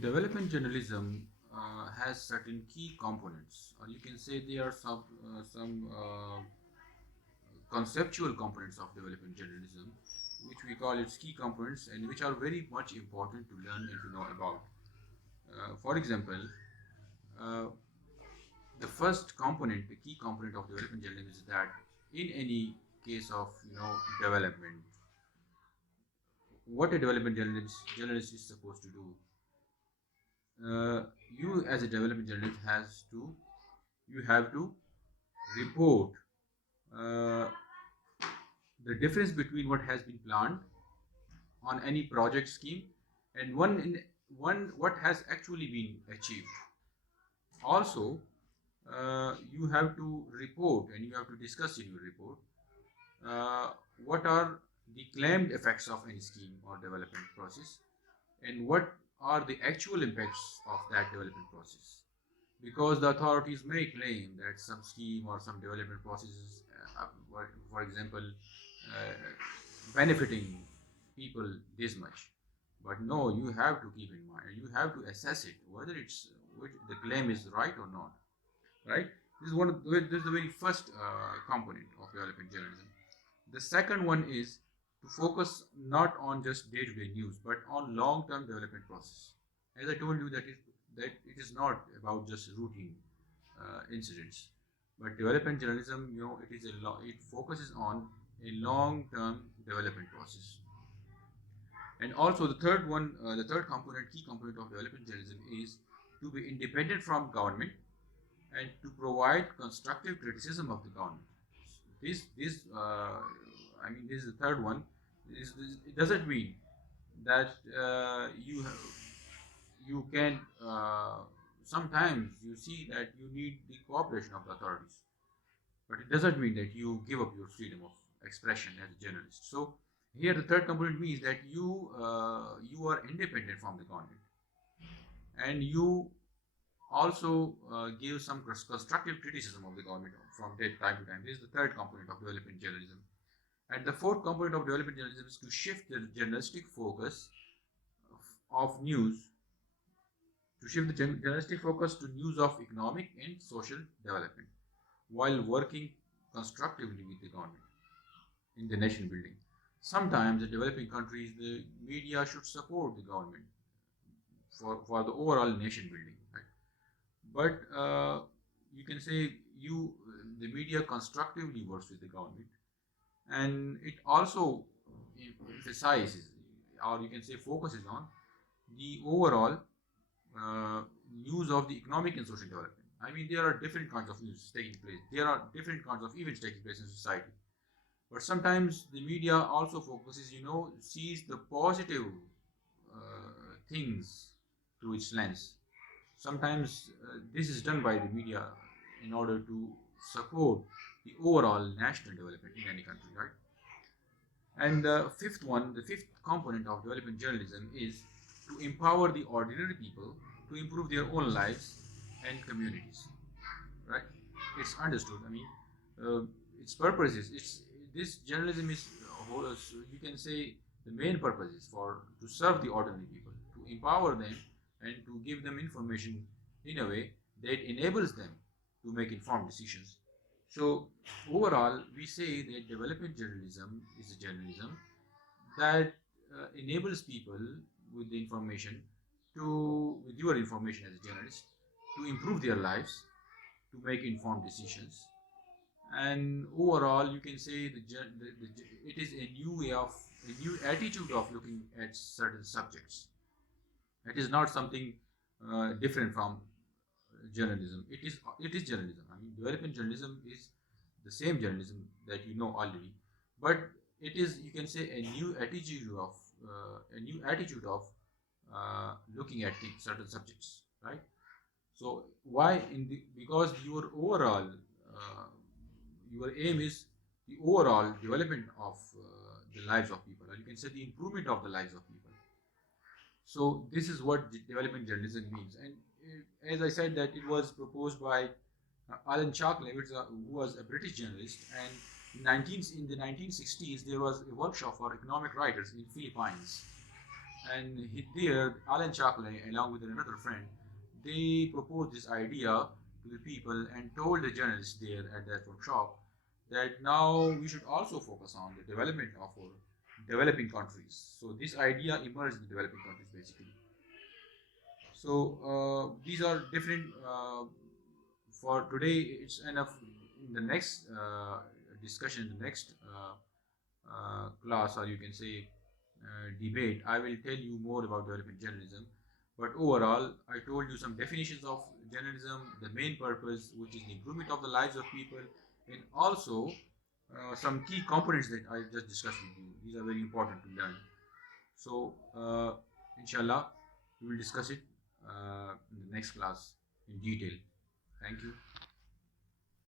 Development journalism has certain key components, or you can say there are some conceptual components of development journalism, which we call its key components, and which are very much important to learn and to know about. For example, uh, the first component, the key component of development journalism is that in any case of development, what a journalist is supposed to do, you as a development journalist has to you have to report uh, the difference between what has been planned on any project scheme and one what has actually been achieved. Also, you have to report and you have to discuss in your report what are the claimed effects of any scheme or development process and what are the actual impacts of that development process, because the authorities may claim that some scheme or some development processes, for example, benefiting people this much. But no, you have to keep in mind, you have to assess it whether which the claim is right or not. Right? This is the very first component of development journalism. The second one is to focus not on just day-to-day news, but on long-term development process. As I told you, that it is not about just routine incidents, but development journalism, it focuses on a long-term development process. And also the third component, key component of development journalism is to be independent from government and to provide constructive criticism of the government. This is the third one. It doesn't mean that you can. Sometimes you see that you need the cooperation of the authorities, but it doesn't mean that you give up your freedom of expression as a journalist. So here the third component means that you are independent from the government, and you also give some constructive criticism of the government from time to time. This is the third component of development journalism. And the fourth component of development journalism is to shift the journalistic focus of news, to shift the journalistic focus to news of economic and social development while working constructively with the government in the nation building. Sometimes in developing countries, the media should support the government for the overall nation building. Right? But you can say the media constructively works with the government, and it also emphasizes, or you can say focuses on the overall news of the economic and social development. I mean, there are different kinds of news taking place. There are different kinds of events taking place in society. But sometimes the media also focuses, sees the positive things through its lens. Sometimes this is done by the media in order to support the overall national development in any country, right? And the fifth component of development journalism is to empower the ordinary people to improve their own lives and communities, right? It's understood. I mean, uh, its purpose is it's this journalism is you can say the main purpose is for to serve the ordinary people, to empower them and to give them information in a way that enables them to make informed decisions. So overall, we say that development journalism is a journalism that enables people with the information with your information as a journalist, to improve their lives, to make informed decisions. And overall, you can say it is a new attitude of looking at certain subjects. It is not something different from journalism. It is journalism. I mean, development journalism is the same journalism that you know already, but it is, you can say, a new attitude of looking at certain subjects, right? So why in the because your aim is the overall development of the lives of people, or you can say the improvement of the lives of people. So this is what development journalism means. And as I said, that it was proposed by Alan Charles, who was a British journalist, and in the 1960s there was a workshop for economic writers in Philippines, And there, Alan Chakley, along with another friend, they proposed this idea to the people and told the journalists there at that workshop that now we should also focus on the development of our developing countries. So this idea emerged in developing countries basically. So these are different. For today, it's enough. In the next discussion, the next class, or you can say debate, I will tell you more about development journalism. But overall, I told you some definitions of journalism, the main purpose, which is the improvement of the lives of people, and also some key components that I just discussed with you. These are very important to learn. So, inshallah, we will discuss it in the next class in detail. Thank you.